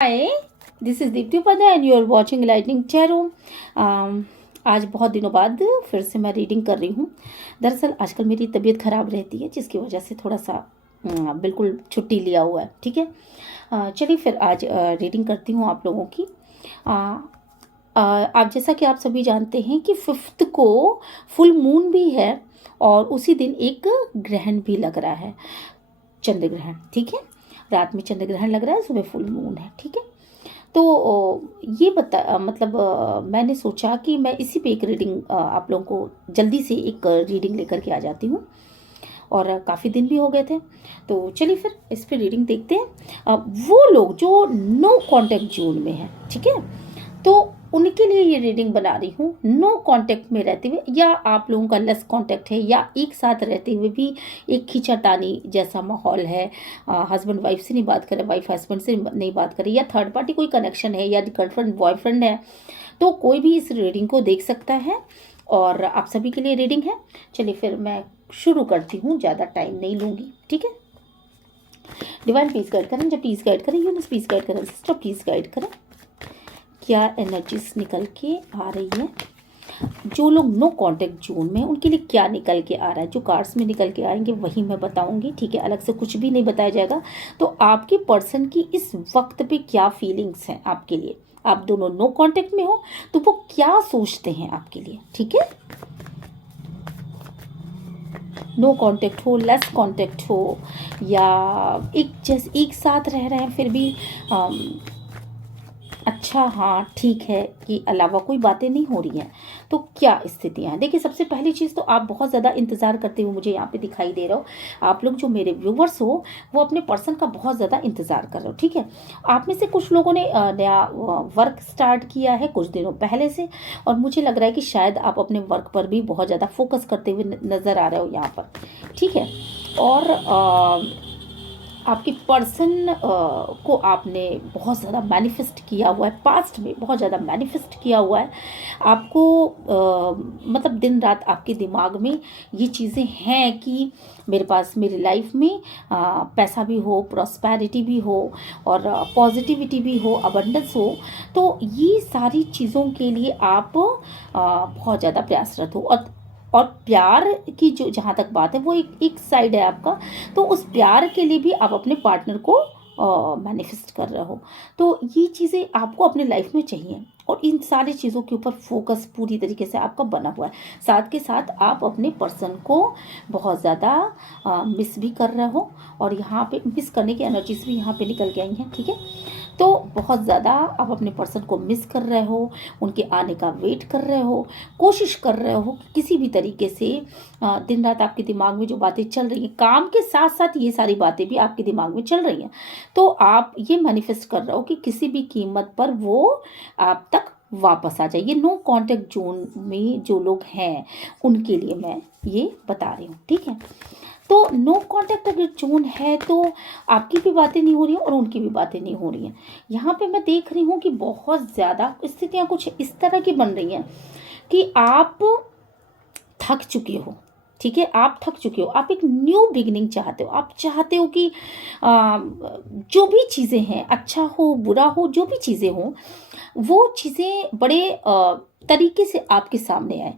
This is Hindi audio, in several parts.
Hi, this is Deepti Upadhyay and you are watching lightning tarot. आज बहुत दिनों बाद फिर से मैं रीडिंग कर रही हूँ। दरअसल आजकल मेरी तबीयत ख़राब रहती है, जिसकी वजह से थोड़ा सा बिल्कुल छुट्टी लिया हुआ है। ठीक है, चलिए फिर आज रीडिंग करती हूँ आप लोगों की। आप जैसा कि आप सभी जानते हैं कि 5th को फुल मून भी है और उसी दिन एक ग्रहण भी लग रहा है, चंद्र ग्रहण। ठीक है, रात में चंद्र ग्रहण लग रहा है, सुबह फुल मून है। ठीक है, तो ये मैंने सोचा कि मैं इसी पे एक रीडिंग आप लोगों को जल्दी से एक रीडिंग लेकर के आ जाती हूँ, और काफ़ी दिन भी हो गए थे। तो चलिए फिर इस पे रीडिंग देखते हैं। वो लोग जो नो कांटेक्ट जोन में हैं, ठीक है, तो उनके लिए ये रीडिंग बना रही हूँ। नो कांटेक्ट में रहते हुए, या आप लोगों का लेस कांटेक्ट है, या एक साथ रहते हुए भी एक खींचातानी जैसा माहौल है, हस्बैंड वाइफ से नहीं बात करे, वाइफ हस्बैंड से नहीं बात करे, या थर्ड पार्टी कोई कनेक्शन है, या गर्लफ्रेंड बॉयफ्रेंड है, तो कोई भी इस रीडिंग को देख सकता है और आप सभी के लिए रीडिंग है। चलिए फिर मैं शुरू करती हूँ, ज़्यादा टाइम नहीं लूँगी। ठीक है, डिवाइन प्लीज गाइड करें, जब प्लीज गाइड करें, यूनिवर्स प्लीज गाइड करें, सिस्टर प्लीज गाइड करें, क्या एनर्जीज निकल के आ रही है। जो लोग नो कांटेक्ट जोन में, उनके लिए क्या निकल के आ रहा है, जो कार्ड्स में निकल के आएंगे वही मैं बताऊंगी। ठीक है, अलग से कुछ भी नहीं बताया जाएगा। तो आपके पर्सन की इस वक्त पे क्या फीलिंग्स हैं आपके लिए, आप दोनों नो कांटेक्ट में हो तो वो क्या सोचते हैं आपके लिए। ठीक है, नो कांटेक्ट हो, लेस कांटेक्ट हो, या एक साथ रह रहे हैं फिर भी अच्छा हाँ ठीक है कि अलावा कोई बातें नहीं हो रही हैं, तो क्या स्थितियाँ हैं। देखिए, सबसे पहली चीज़ तो आप बहुत ज़्यादा इंतज़ार करते हुए मुझे यहाँ पे दिखाई दे रहे हो। आप लोग जो मेरे व्यूवर्स हो वो अपने पर्सन का बहुत ज़्यादा इंतज़ार कर रहे हो। ठीक है, आप में से कुछ लोगों ने नया वर्क स्टार्ट किया है कुछ दिनों पहले से, और मुझे लग रहा है कि शायद आप अपने वर्क पर भी बहुत ज़्यादा फोकस करते हुए नज़र आ रहे हो यहाँ पर। ठीक है, और आपके पर्सन को आपने बहुत ज़्यादा मैनिफेस्ट किया हुआ है, पास्ट में बहुत ज़्यादा मैनिफेस्ट किया हुआ है। आपको मतलब दिन रात आपके दिमाग में ये चीज़ें हैं कि मेरे पास मेरी लाइफ में पैसा भी हो, प्रॉस्पेरिटी भी हो, और पॉजिटिविटी भी हो, अबंडेंस हो। तो ये सारी चीज़ों के लिए आप बहुत ज़्यादा प्रयासरत हो। और प्यार की जो जहाँ तक बात है वो एक साइड है आपका, तो उस प्यार के लिए भी आप अपने पार्टनर को मैनिफेस्ट कर रहे हो। तो ये चीज़ें आपको अपने लाइफ में चाहिए, और इन सारी चीज़ों के ऊपर फोकस पूरी तरीके से आपका बना हुआ है। साथ के साथ आप अपने पर्सन को बहुत ज़्यादा मिस भी कर रहे हो, और यहाँ पे मिस करने की एनर्जीज भी यहाँ पे निकल के आई हैं। ठीक है, तो बहुत ज़्यादा आप अपने पर्सन को मिस कर रहे हो, उनके आने का वेट कर रहे हो, कोशिश कर रहे हो कि किसी भी तरीके से दिन रात आपके दिमाग में जो बातें चल रही हैं, काम के साथ साथ ये सारी बातें भी आपके दिमाग में चल रही हैं, तो आप ये मैनिफेस्ट कर रहे हो कि किसी भी कीमत पर वो आप तक वापस आ जाए। ये नो कांटेक्ट जोन में जो लोग हैं उनके लिए मैं ये बता रही हूँ। ठीक है, तो नो कांटेक्ट अगर जोन है तो आपकी भी बातें नहीं हो रही हैं और उनकी भी बातें नहीं हो रही हैं। यहाँ पे मैं देख रही हूँ कि बहुत ज़्यादा स्थितियाँ कुछ इस तरह की बन रही हैं कि आप थक चुके हो। ठीक है, आप थक चुके हो, आप एक न्यू बिगिनिंग चाहते हो। आप चाहते हो कि जो भी चीज़ें हैं, अच्छा हो बुरा हो, जो भी चीज़ें हों, वो चीज़ें बड़े तरीके से आपके सामने आए,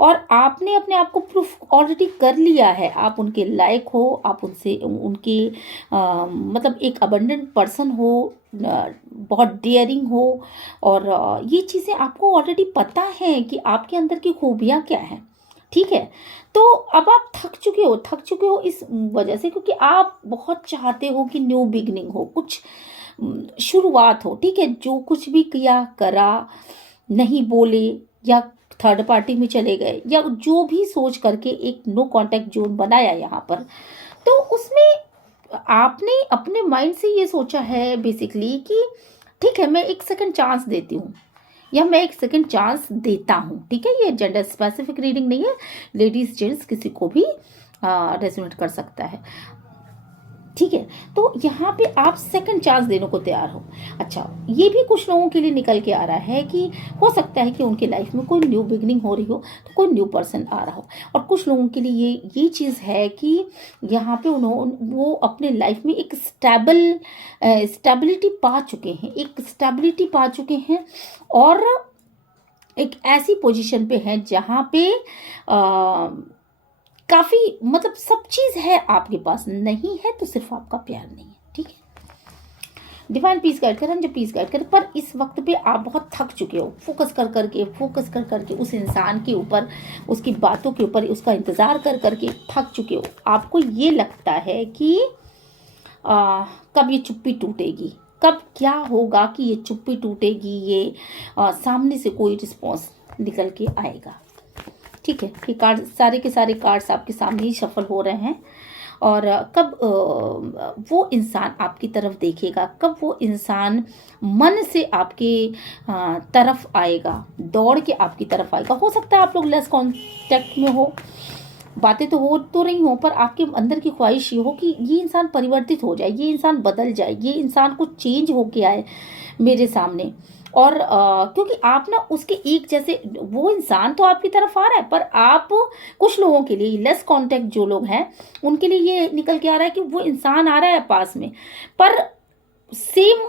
और आपने अपने आप को प्रूफ ऑलरेडी कर लिया है। आप उनके लायक हो, आप उनसे उनके मतलब एक अबंडेंट पर्सन हो, बहुत डेयरिंग हो, और ये चीज़ें आपको ऑलरेडी पता है कि आपके अंदर की खूबियाँ क्या हैं। ठीक है, तो अब आप थक चुके हो इस वजह से, क्योंकि आप बहुत चाहते हो कि न्यू बिगनिंग हो, कुछ शुरुआत हो। ठीक है, जो कुछ भी किया करा, नहीं बोले, या थर्ड पार्टी में चले गए, या जो भी सोच करके एक नो कांटेक्ट जोन बनाया यहाँ पर, तो उसमें आपने अपने माइंड से ये सोचा है बेसिकली कि ठीक है, मैं एक सेकंड चांस देती हूँ, या मैं एक सेकंड चांस देता हूँ। ठीक है, ये जेंडर स्पेसिफिक रीडिंग नहीं है, लेडीज जेंट्स किसी को भी रेजोनेट कर सकता है। ठीक है। तो यहाँ पे आप सेकंड चांस देने को तैयार हो। अच्छा, ये भी कुछ लोगों के लिए निकल के आ रहा है कि हो सकता है कि उनके लाइफ में कोई न्यू बिगनिंग हो रही हो, तो कोई न्यू पर्सन आ रहा हो। और कुछ लोगों के लिए ये चीज़ है कि यहाँ पे वो अपने लाइफ में एक स्टेबिलिटी पा चुके हैं, एक स्टेबिलिटी पा चुके हैं, और एक ऐसी पोजीशन पे हैं जहाँ पे काफ़ी मतलब सब चीज़ है आपके पास, नहीं है तो सिर्फ आपका प्यार नहीं है। ठीक है, डिवाइन पीस गाइड करें, जो पीस गाइड करें, पर इस वक्त पे आप बहुत थक चुके हो फोकस कर करके उस इंसान के ऊपर, उसकी बातों के ऊपर, उसका इंतज़ार कर करके थक चुके हो। आपको ये लगता है कि कब ये चुप्पी टूटेगी, कब क्या होगा कि ये चुप्पी टूटेगी, ये सामने से कोई रिस्पॉन्स निकल के आएगा। ठीक है, कि कार्ड, सारे के सारे कार्ड्स आपके सामने ही शफल हो रहे हैं। और कब वो इंसान आपकी तरफ देखेगा, कब वो इंसान मन से आपके तरफ आएगा, दौड़ के आपकी तरफ आएगा। हो सकता है आप लोग लेस कांटेक्ट में हो, बातें तो हो तो रही हो, पर आपके अंदर की ख्वाहिश ये हो कि ये इंसान परिवर्तित हो जाए, ये इंसान बदल जाए, ये इंसान को चेंज होके आए मेरे सामने। और क्योंकि आप ना उसके एक जैसे, वो इंसान तो आपकी तरफ आ रहा है, पर आप, कुछ लोगों के लिए लेस कांटेक्ट जो लोग हैं उनके लिए ये निकल के आ रहा है कि वो इंसान आ रहा है पास में, पर सेम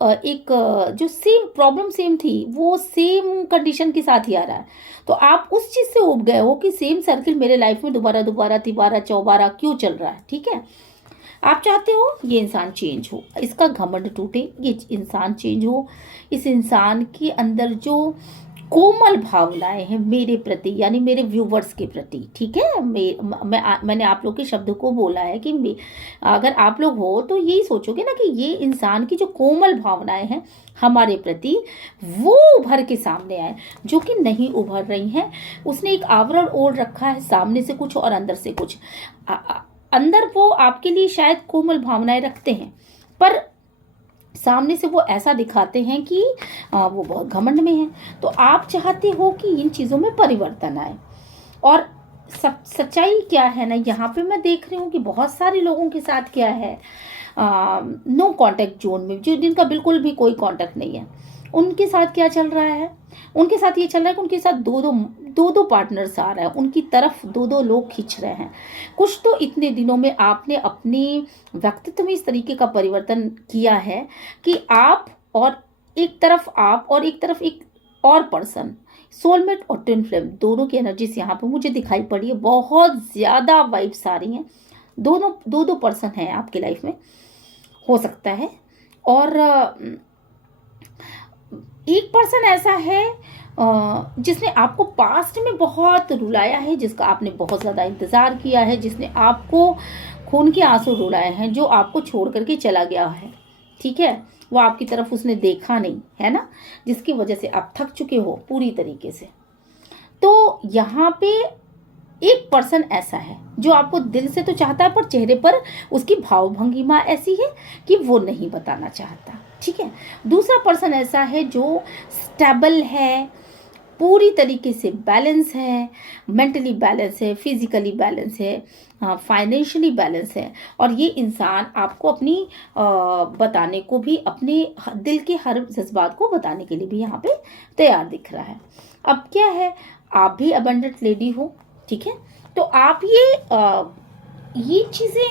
एक जो सेम प्रॉब्लम सेम थी वो सेम कंडीशन के साथ ही आ रहा है। तो आप उस चीज़ से उब गए हो कि सेम सर्किल मेरे लाइफ में दोबारा तिबारा चौबारा क्यों चल रहा है। ठीक है, आप चाहते हो ये इंसान चेंज हो, इसका घमंड टूटे, ये इंसान चेंज हो, इस इंसान के अंदर जो कोमल भावनाएं हैं मेरे प्रति, यानी मेरे व्यूवर्स के प्रति। ठीक है, मैंने आप लोग के शब्द को बोला है कि अगर आप लोग हो तो यही सोचोगे ना कि ये इंसान की जो कोमल भावनाएं हैं हमारे प्रति, वो उभर के सामने आए, जो कि नहीं उभर रही हैं। उसने एक आवरण ओढ़ रखा है, सामने से कुछ और अंदर से कुछ। अंदर वो आपके लिए शायद कोमल भावनाएं रखते हैं, पर सामने से वो ऐसा दिखाते हैं कि वो बहुत घमंड में है। तो आप चाहते हो कि इन चीज़ों में परिवर्तन आए। और सच्चाई क्या है ना, यहाँ पे मैं देख रही हूँ कि बहुत सारे लोगों के साथ क्या है, नो कांटेक्ट जोन में, जो जिनका बिल्कुल भी कोई कांटेक्ट नहीं है, उनके साथ क्या चल रहा है, उनके साथ ये चल रहा है कि उनके साथ दो पार्टनर्स आ रहे हैं, उनकी तरफ दो लोग खींच रहे हैं। कुछ तो इतने दिनों में आपने अपने व्यक्तित्व में इस तरीके का परिवर्तन किया है कि आप और एक तरफ एक और पर्सन, सोलमेट और ट्विन फ्लेम, दोनों की एनर्जीज यहाँ पे मुझे दिखाई पड़ी है। बहुत ज़्यादा वाइब्स आ रही हैं, दो पर्सन हैं आपके लाइफ में, हो सकता है। और एक पर्सन ऐसा है जिसने आपको पास्ट में बहुत रुलाया है, जिसका आपने बहुत ज़्यादा इंतज़ार किया है, जिसने आपको खून के आंसू रुलाए हैं, जो आपको छोड़ करके चला गया है। ठीक है, वो आपकी तरफ उसने देखा नहीं है ना, जिसकी वजह से आप थक चुके हो पूरी तरीके से। तो यहाँ पे एक पर्सन ऐसा है जो आपको दिल से तो चाहता है, पर चेहरे पर उसकी भावभंगिमा ऐसी है कि वो नहीं बताना चाहता। ठीक है, दूसरा पर्सन ऐसा है जो स्टेबल है, पूरी तरीके से बैलेंस है, मेंटली बैलेंस है, फिजिकली बैलेंस है, फाइनेंशियली बैलेंस है। और ये इंसान आपको अपनी बताने को भी, अपने दिल के हर जज्बात को बताने के लिए भी यहाँ पे तैयार दिख रहा है। अब क्या है, आप भी अबंडेंट लेडी हो। ठीक है, तो आप ये चीज़ें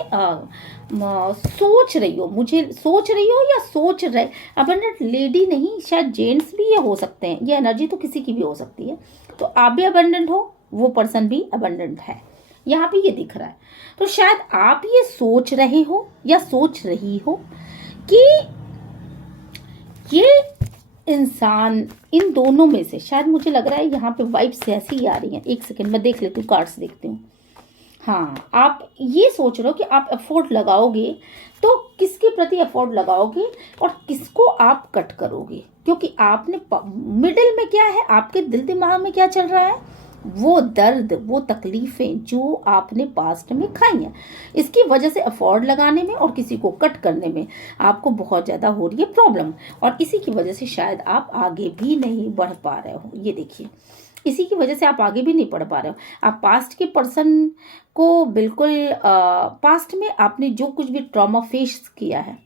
सोच रही हो, या सोच रहे, अबंडेंट लेडी नहीं, शायद जेंट्स भी ये हो सकते हैं, ये एनर्जी तो किसी की भी हो सकती है। तो आप भी अबंडेंट हो, वो पर्सन भी अबंडेंट है, यहाँ पे ये दिख रहा है। तो शायद आप ये सोच रहे हो या सोच रही हो कि ये इंसान, इन दोनों में से शायद, मुझे लग रहा है यहाँ पे वाइब्स ऐसी ही आ रही हैं। एक सेकंड मैं देख लेती हूँ, कार्ड्स देखती हूँ। हाँ, आप ये सोच रहे हो कि आप एफर्ट लगाओगे, तो किसके प्रति एफर्ट लगाओगे और किसको आप कट करोगे, क्योंकि आपने मिडिल में क्या है, आपके दिल दिमाग में क्या चल रहा है, वो दर्द, वो तकलीफें जो आपने पास्ट में खाई हैं, इसकी वजह से एफर्ट लगाने में और किसी को कट करने में आपको बहुत ज़्यादा हो रही है प्रॉब्लम, और इसी की वजह से शायद आप आगे भी नहीं बढ़ पा रहे हो। ये देखिए, इसी की वजह से आप आगे भी नहीं बढ़ पा रहे हो। आप पास्ट के पर्सन को बिल्कुल पास्ट में आपने जो कुछ भी ट्रॉमा फेस किया है,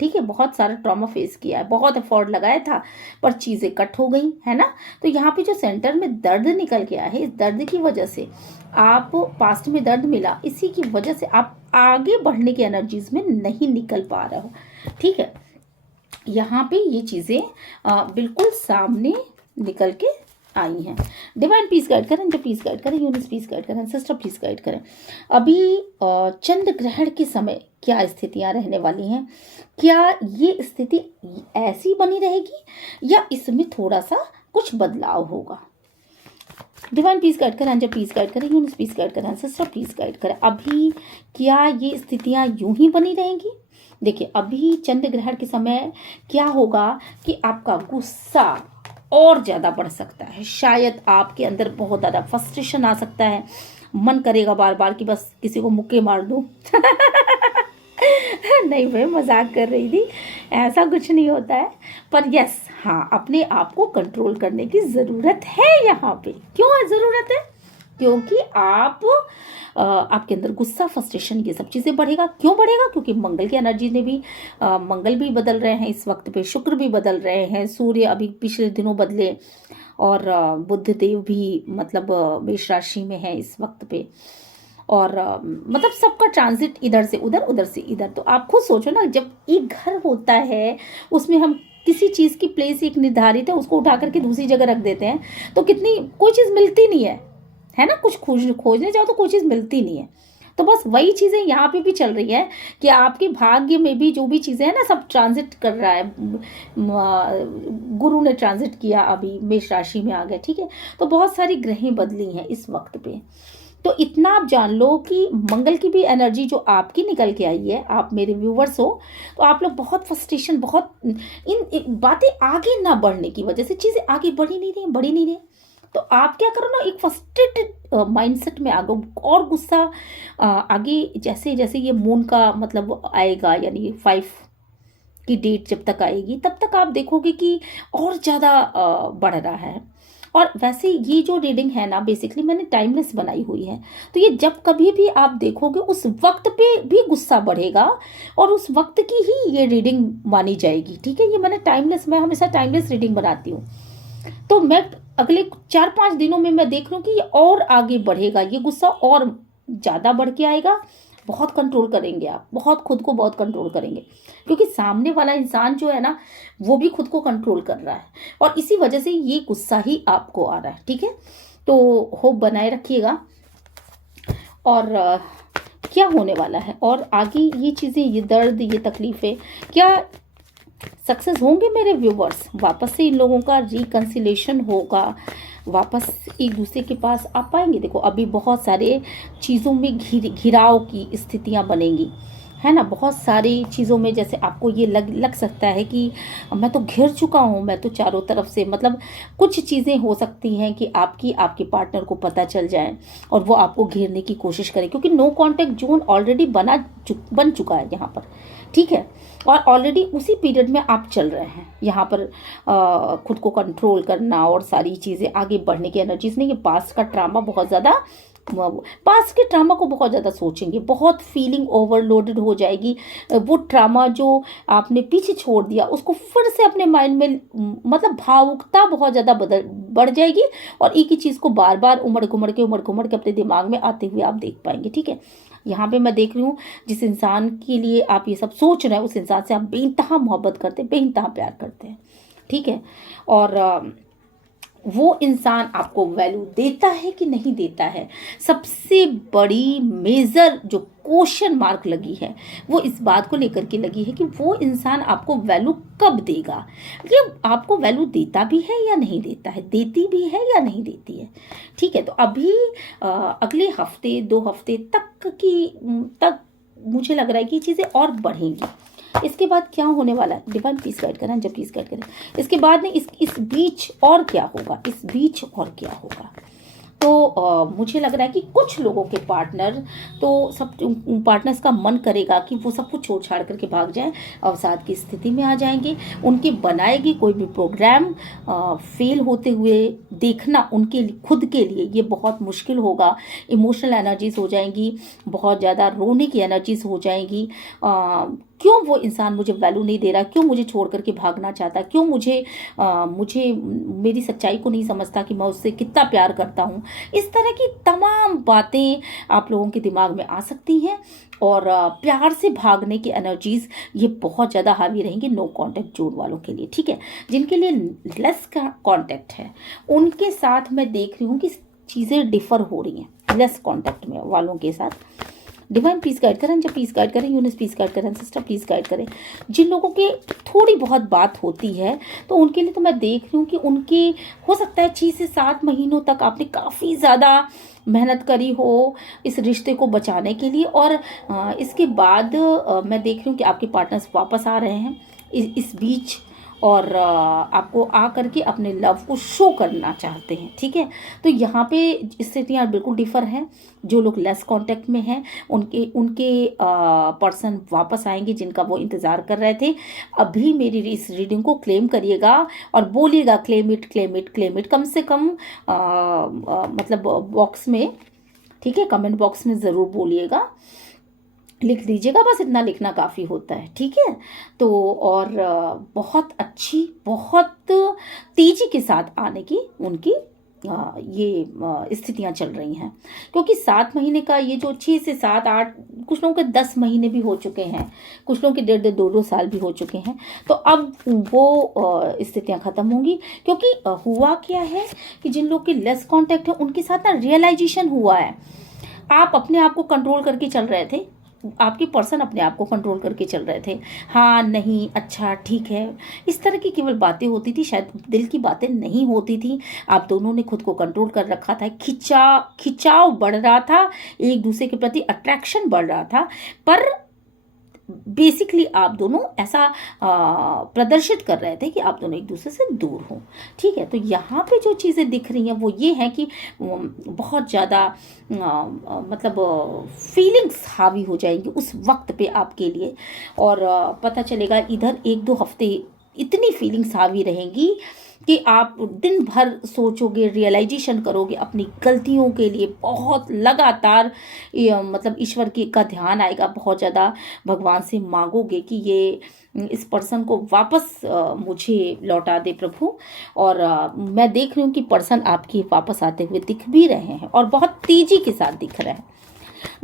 ठीक है, बहुत सारा ट्रॉमा फेस किया है, बहुत एफर्ट लगाया था, पर चीज़ें कट हो गई, है ना। तो यहाँ पे जो सेंटर में दर्द निकल के आया है, इस दर्द की वजह से आप पास्ट में दर्द मिला, इसी की वजह से आप आगे बढ़ने की एनर्जीज में नहीं निकल पा रहे हो, ठीक है। यहाँ पे ये चीज़ें बिल्कुल सामने निकल के आई हैं। डिवाइन पीस गाइड करें, जो पीस गाइड करें, यूनिस पीस गाइड करें, सिस्टर पीस गाइड करें। अभी चंद्र ग्रहण के समय क्या स्थितियां रहने वाली हैं, क्या ये स्थिति ऐसी बनी रहेगी या इसमें थोड़ा सा कुछ बदलाव होगा। डिवाइन पीस गाइड करें, जब पीस गाइड करें, यूनिस पीस गाइड करें, सिस्टर पीस गाइड करें। अभी क्या ये स्थितियां यूं ही बनी रहेंगी। देखिए अभी चंद्र ग्रहण के समय क्या होगा कि आपका गुस्सा और ज़्यादा बढ़ सकता है, शायद आपके अंदर बहुत ज़्यादा फ्रस्ट्रेशन आ सकता है, मन करेगा बार बार कि बस किसी को मुक्के मार दूं। नहीं मैं मजाक कर रही थी, ऐसा कुछ नहीं होता है, पर यस हाँ, अपने आप को कंट्रोल करने की ज़रूरत है। यहाँ पे क्यों है ज़रूरत है, क्योंकि आपके अंदर गुस्सा, फ्रस्ट्रेशन, ये सब चीज़ें बढ़ेगा। क्यों बढ़ेगा, क्योंकि मंगल की एनर्जी ने भी मंगल भी बदल रहे हैं इस वक्त पे, शुक्र भी बदल रहे हैं, सूर्य अभी पिछले दिनों बदले, और बुध देव भी मतलब मेष राशि में है इस वक्त पे, और मतलब सबका ट्रांजिट इधर से उधर, उधर से इधर। तो आप खुद सोचो ना, जब एक घर होता है उसमें हम किसी चीज़ की प्लेस एक निर्धारित है, उसको उठा करके दूसरी जगह रख देते हैं, तो कितनी कोई चीज़ मिलती नहीं है ना। कुछ खोजने जाओ तो कोई चीज़ मिलती नहीं है। तो बस वही चीज़ें यहाँ पे भी चल रही है कि आपके भाग्य में भी जो भी चीज़ें हैं ना, सब ट्रांजिट कर रहा है। गुरु ने ट्रांजिट किया, अभी मेष राशि में आ गए, ठीक है। तो बहुत सारी ग्रहें बदली हैं इस वक्त पे। तो इतना आप जान लो कि मंगल की भी एनर्जी जो आपकी निकल के आई है, आप मेरे व्यूवर्स हो, तो आप लोग बहुत फ्रस्ट्रेशन, बहुत इन बातें आगे ना बढ़ने की वजह से चीज़ें आगे बढ़ ही नहीं रही। तो आप क्या करो ना, एक फ्रस्ट्रेटेड माइंडसेट में आ गो, और गुस्सा आगे जैसे जैसे ये मून का मतलब आएगा, यानी 5 की डेट जब तक आएगी, तब तक आप देखोगे कि और ज़्यादा बढ़ रहा है। और वैसे ये जो रीडिंग है ना, बेसिकली मैंने टाइमलेस बनाई हुई है, तो ये जब कभी भी आप देखोगे उस वक्त पे भी गुस्सा बढ़ेगा, और उस वक्त की ही ये रीडिंग मानी जाएगी, ठीक है। ये मैं हमेशा टाइमलेस रीडिंग बनाती हूँ। तो मैं अगले 4-5 दिनों में मैं देख रहा हूँ कि ये और आगे बढ़ेगा, ये गुस्सा और ज़्यादा बढ़ के आएगा। बहुत कंट्रोल करेंगे आप, बहुत खुद को बहुत कंट्रोल करेंगे, क्योंकि सामने वाला इंसान जो है ना, वो भी खुद को कंट्रोल कर रहा है, और इसी वजह से ये गुस्सा ही आपको आ रहा है, ठीक है। तो होप बनाए रखिएगा। और क्या होने वाला है और आगे ये चीज़ें, ये दर्द, ये तकलीफ़ें क्या सक्सेस होंगे मेरे व्यूवर्स। वापस से इन लोगों का रिकन्सिलेशन होगा, वापस एक दूसरे के पास आ पाएंगे। देखो अभी बहुत सारे चीज़ों में घिराव की स्थितियां बनेंगी, है ना। बहुत सारी चीज़ों में जैसे आपको ये लग सकता है कि मैं तो घिर चुका हूँ, मैं तो चारों तरफ से, मतलब कुछ चीज़ें हो सकती हैं कि आपके पार्टनर को पता चल जाए और वो आपको घेरने की कोशिश करे, क्योंकि नो कॉन्टैक्ट जोन ऑलरेडी बन चुका है यहाँ पर, ठीक है। और ऑलरेडी उसी पीरियड में आप चल रहे हैं यहाँ पर। खुद को कंट्रोल करना और सारी चीज़ें आगे बढ़ने की एनर्जीज नहीं। ये पास्ट का ट्रामा बहुत ज़्यादा, पास्ट के ट्रामा को बहुत ज़्यादा सोचेंगे, बहुत फीलिंग ओवरलोडेड हो जाएगी। वो ट्रामा जो आपने पीछे छोड़ दिया, उसको फिर से अपने माइंड में, मतलब भावुकता बहुत ज़्यादा बढ़ जाएगी, और एक ही चीज़ को बार बार उमड़ घुमड़ के अपने दिमाग में आते हुए आप देख पाएंगे, ठीक है। यहाँ पे मैं देख रही हूँ जिस इंसान के लिए आप ये सब सोच रहे हैं, उस इंसान से आप बेइंतहा मोहब्बत करते हैं, बेइंतहा प्यार करते हैं, ठीक है। और वो इंसान आपको वैल्यू देता है कि नहीं देता है, सबसे बड़ी मेजर जो क्वेश्चन मार्क लगी है वो इस बात को लेकर के लगी है कि वो इंसान आपको वैल्यू कब देगा। ये आपको वैल्यू देता भी है या नहीं देता है, देती भी है या नहीं देती है, ठीक है। तो अभी अगले हफ्ते 2 हफ्ते तक मुझे लग रहा है कि चीज़ें और बढ़ेंगी। इसके बाद क्या होने वाला है, डिवाइन पीस गाइड करें, जब पीस गाइड करें। इसके बाद में इस बीच और क्या होगा, इस बीच और क्या होगा। तो मुझे लग रहा है कि कुछ लोगों के पार्टनर तो सब पार्टनर्स का मन करेगा कि वो सब कुछ छोड़ छाड़ करके भाग जाएं, अवसाद की स्थिति में आ जाएंगे। उनकी बनाएगी कोई भी प्रोग्राम फेल होते हुए देखना उनके खुद के लिए ये बहुत मुश्किल होगा। इमोशनल एनर्जीज हो जाएंगी, बहुत ज़्यादा रोने की एनर्जीज हो जाएंगी। क्यों वो इंसान मुझे वैल्यू नहीं दे रहा, क्यों मुझे छोड़ करके भागना चाहता, क्यों मुझे मेरी सच्चाई को नहीं समझता कि मैं उससे कितना प्यार करता हूँ। इस तरह की तमाम बातें आप लोगों के दिमाग में आ सकती हैं और प्यार से भागने की एनर्जीज ये बहुत ज़्यादा हावी रहेंगी नो कांटेक्ट जोन वालों के लिए। ठीक है, जिनके लिए लेस का कांटेक्ट है उनके साथ मैं देख रही हूँ कि चीज़ें डिफर हो रही हैं लेस कांटेक्ट में वालों के साथ। डिवाइन प्लीज गाइड करें, जब प्लीज गाइड करें, यूनिवर्स प्लीज गाइड करें, सिस्टर प्लीज गाइड करें। जिन लोगों के थोड़ी बहुत बात होती है तो उनके लिए तो मैं देख रही हूँ कि उनकी हो सकता है 6 से 7 महीनों तक आपने काफ़ी ज़्यादा मेहनत करी हो इस रिश्ते को बचाने के लिए, और इसके बाद मैं देख रही हूँ कि आपके पार्टनर्स वापस आ रहे हैं इस बीच, और आपको आ करके अपने लव को शो करना चाहते हैं। ठीक है, तो यहाँ पे स्थितियाँ बिल्कुल डिफर हैं। जो लोग लेस कांटेक्ट में हैं उनके पर्सन वापस आएंगे जिनका वो इंतज़ार कर रहे थे। अभी मेरी इस रीडिंग को क्लेम करिएगा और बोलिएगा claim it claim it claim it, कम से कम मतलब बॉक्स में, ठीक है, कमेंट बॉक्स में ज़रूर बोलिएगा, लिख दीजिएगा, बस इतना लिखना काफ़ी होता है। ठीक है, तो और बहुत अच्छी, बहुत तेज़ी के साथ आने की उनकी ये स्थितियां चल रही हैं, क्योंकि 7 महीने का ये जो 6 से 7 8, कुछ लोगों के 10 महीने भी हो चुके हैं, कुछ लोगों के 1.5 2 साल भी हो चुके हैं। तो अब वो स्थितियां खत्म होंगी, क्योंकि हुआ क्या है कि जिन लोग के लेस कांटेक्ट है उनके साथ ना रियलाइजेशन हुआ है। आप अपने आप को कंट्रोल करके चल रहे थे, आपके पर्सन अपने आप को कंट्रोल करके चल रहे थे, हाँ नहीं अच्छा ठीक है, इस तरह की केवल बातें होती थी, शायद दिल की बातें नहीं होती थी। आप दोनों ने खुद को कंट्रोल कर रखा था, खिंचाव बढ़ रहा था, एक दूसरे के प्रति अट्रैक्शन बढ़ रहा था, पर बेसिकली आप दोनों ऐसा प्रदर्शित कर रहे थे कि आप दोनों एक दूसरे से दूर हो। ठीक है, तो यहाँ पे जो चीज़ें दिख रही हैं वो ये हैं कि बहुत ज़्यादा मतलब फीलिंग्स हावी हो जाएंगी उस वक्त पे आपके लिए, और पता चलेगा इधर 1-2 हफ्ते इतनी फीलिंग्स हावी रहेंगी कि आप दिन भर सोचोगे, रियलाइजेशन करोगे अपनी गलतियों के लिए, बहुत लगातार मतलब ईश्वर की का ध्यान आएगा, बहुत ज़्यादा भगवान से मांगोगे कि ये इस पर्सन को वापस मुझे लौटा दे प्रभु। और मैं देख रही हूँ कि पर्सन आपकी वापस आते हुए दिख भी रहे हैं और बहुत तेजी के साथ दिख रहे हैं।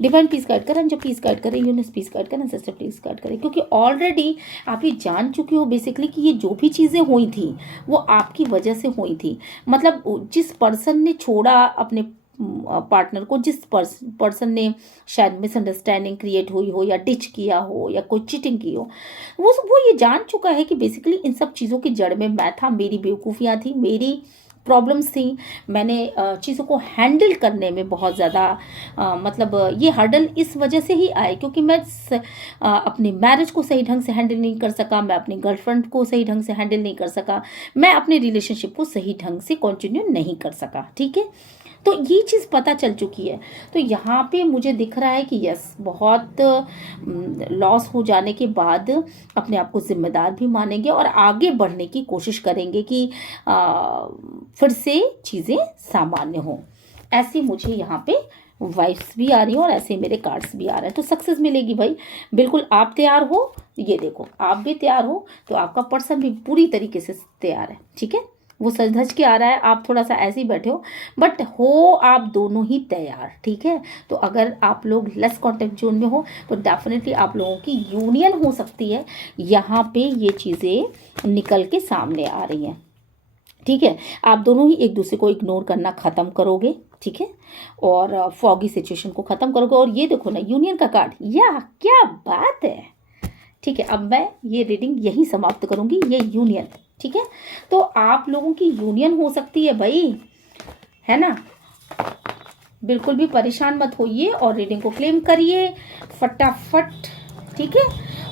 डिवाइन प्लीज गाइड करें, जब प्लीज गाइड करें, यूनिवर्स प्लीज गाइड करें, सिस्टर प्लीज गाइड करें, क्योंकि ऑलरेडी आप ये जान चुके हो बेसिकली कि ये जो भी चीज़ें हुई थी वो आपकी वजह से हुई थी। मतलब जिस पर्सन ने छोड़ा अपने पार्टनर को, जिस पर्सन ने शायद मिसअंडरस्टैंडिंग क्रिएट हुई हो या डिच किया हो या कोई चीटिंग की हो, वो ये जान चुका है कि बेसिकली इन सब चीज़ों की जड़ में मैं था, मेरी बेवकूफ़ियाँ थी, मेरी प्रॉब्लम्स थी, मैंने चीज़ों को हैंडल करने में बहुत ज़्यादा मतलब ये हर्डल इस वजह से ही आए क्योंकि मैं अपनी मैरिज को सही ढंग से हैंडल नहीं कर सका, मैं अपनी गर्लफ्रेंड को सही ढंग से हैंडल नहीं कर सका, मैं अपने रिलेशनशिप को सही ढंग से कंटिन्यू नहीं कर सका। ठीक है, तो ये चीज़ पता चल चुकी है। तो यहाँ पे मुझे दिख रहा है कि यस, बहुत लॉस हो जाने के बाद अपने आप को जिम्मेदार भी मानेंगे और आगे बढ़ने की कोशिश करेंगे कि फिर से चीज़ें सामान्य हों। ऐसी मुझे यहाँ पे वाइब्स भी आ रही हैं और ऐसे मेरे कार्ड्स भी आ रहे हैं। तो सक्सेस मिलेगी भाई, बिल्कुल आप तैयार हो, ये देखो आप भी तैयार हो तो आपका पर्सन भी पूरी तरीके से तैयार है। ठीक है, वो सज धज के आ रहा है, आप थोड़ा सा ऐसे ही बैठे हो, बट हो आप दोनों ही तैयार। ठीक है, तो अगर आप लोग लेस कॉन्टेक्ट जोन में हो तो डेफिनेटली आप लोगों की यूनियन हो सकती है। यहाँ पे ये चीज़ें निकल के सामने आ रही हैं। ठीक है, आप दोनों ही एक दूसरे को इग्नोर करना ख़त्म करोगे। ठीक है, और फॉगी सिचुएशन को ख़त्म करोगे। और ये देखो ना, यूनियन का कार्ड, या क्या बात है। ठीक है, अब मैं ये रीडिंग यहीं समाप्त करूंगी, ये यूनियन। ठीक है, तो आप लोगों की यूनियन हो सकती है भाई, है ना। बिल्कुल भी परेशान मत होइए और रीडिंग को क्लेम करिए फटाफट। ठीक है,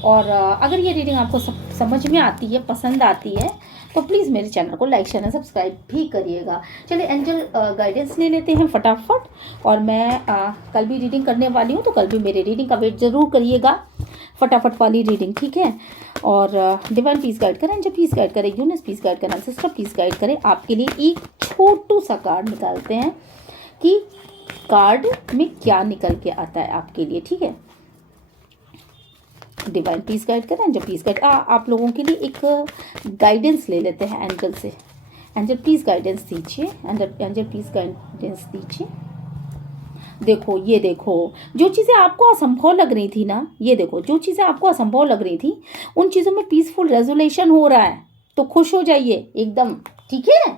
और अगर ये रीडिंग आपको समझ में आती है, पसंद आती है, तो प्लीज़ मेरे चैनल को लाइक शेयर सब्सक्राइब भी करिएगा। चलिए एंजल गाइडेंस ले लेते हैं फटाफट। और मैं कल भी रीडिंग करने वाली हूँ, तो कल भी मेरे रीडिंग का वेट ज़रूर करिएगा, फटाफट वाली रीडिंग, ठीक है। और डिवाइन पीस गाइड करें, एंजल पीस गाइड करें, यूनिवर्स पीस गाइड करें, एंसेस्टर पीस गाइड करें। आपके लिए एक छोटू सा कार्ड निकालते हैं कि कार्ड में क्या निकल के आता है आपके लिए, ठीक है। डिवाइन पीस गाइड करें, एंजल पीस गाइड। आप लोगों के लिए एक गाइडेंस ले लेते हैं एंजल से। एंजल प्लीज गाइडेंस दीजिए, एंजल प्लीज गाइडेंस दीजिए। देखो, ये देखो, जो चीज़ें आपको असंभव लग रही थी ना, ये देखो, जो चीज़ें आपको असंभव लग रही थी उन चीज़ों में पीसफुल रेजोल्यूशन हो रहा है। तो खुश हो जाइए एकदम, ठीक है।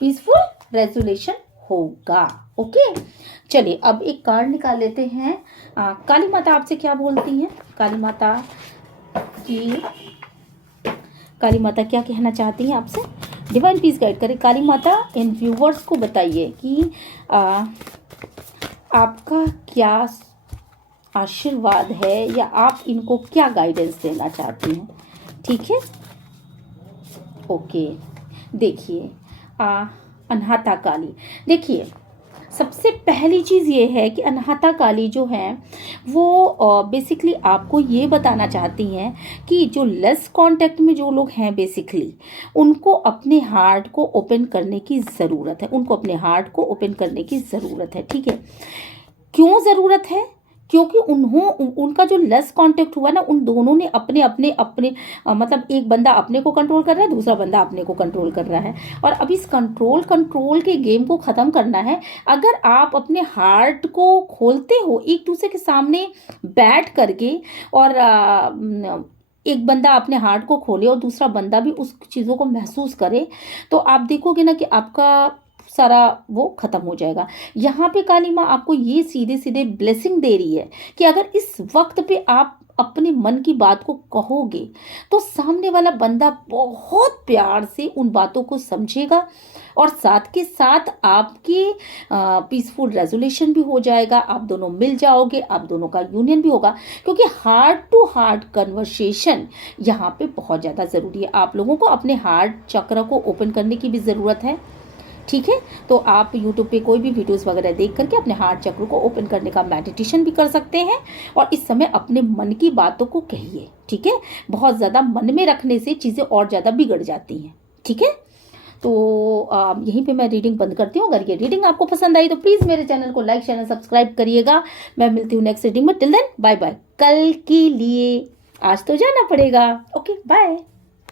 पीसफुल रेजोल्यूशन होगा, ओके। चलिए अब एक कार्ड निकाल लेते हैं। काली माता आपसे क्या बोलती हैं? काली माता क्या कहना चाहती हैं आपसे? डिवाइन पीस गाइड करें। काली माता इन व्यूवर्स को बताइए कि आपका क्या आशीर्वाद है, या आप इनको क्या गाइडेंस देना चाहती हैं, ठीक है। ओके, देखिए अनहता काली, देखिए सबसे पहली चीज़ ये है कि अनहता काली जो है वो बेसिकली आपको ये बताना चाहती हैं कि जो लेस कांटेक्ट में जो लोग हैं बेसिकली उनको अपने हार्ट को ओपन करने की ज़रूरत है, उनको अपने हार्ट को ओपन करने की ज़रूरत है, ठीक है। क्यों ज़रूरत है? क्योंकि उनका जो लेस कांटेक्ट हुआ ना, उन दोनों ने अपने अपने अपने मतलब एक बंदा अपने को कंट्रोल कर रहा है, दूसरा बंदा अपने को कंट्रोल कर रहा है। और अब इस कंट्रोल के गेम को ख़त्म करना है। अगर आप अपने हार्ट को खोलते हो एक दूसरे के सामने बैठ करके, और एक बंदा अपने हार्ट को खोले और दूसरा बंदा भी उस चीज़ों को महसूस करे, तो आप देखोगे ना कि आपका सारा वो खत्म हो जाएगा। यहाँ पे काली माँ आपको ये सीधे सीधे ब्लेसिंग दे रही है कि अगर इस वक्त पे आप अपने मन की बात को कहोगे तो सामने वाला बंदा बहुत प्यार से उन बातों को समझेगा, और साथ के साथ आपकी पीसफुल रेजोल्यूशन भी हो जाएगा। आप दोनों मिल जाओगे, आप दोनों का यूनियन भी होगा, क्योंकि हार्ट टू हार्ट कन्वर्सेशन यहाँ पे बहुत ज़्यादा ज़रूरी है। आप लोगों को अपने हार्ट चक्र को ओपन करने की भी ज़रूरत है, ठीक है। तो आप YouTube पे कोई भी वीडियोस वगैरह देख करके अपने हार्ट चक्र को ओपन करने का मेडिटेशन भी कर सकते हैं, और इस समय अपने मन की बातों को कहिए, ठीक है। बहुत ज़्यादा मन में रखने से चीज़ें और ज़्यादा बिगड़ जाती हैं, ठीक है। तो यहीं पे मैं रीडिंग बंद करती हूँ। अगर ये रीडिंग आपको पसंद आई तो प्लीज़ मेरे चैनल को लाइक शेयर सब्सक्राइब करिएगा। मैं मिलती हूँ नेक्स्ट रीडिंग में। Till then bye bye. कल के लिए आज तो जाना पड़ेगा। Okay, bye.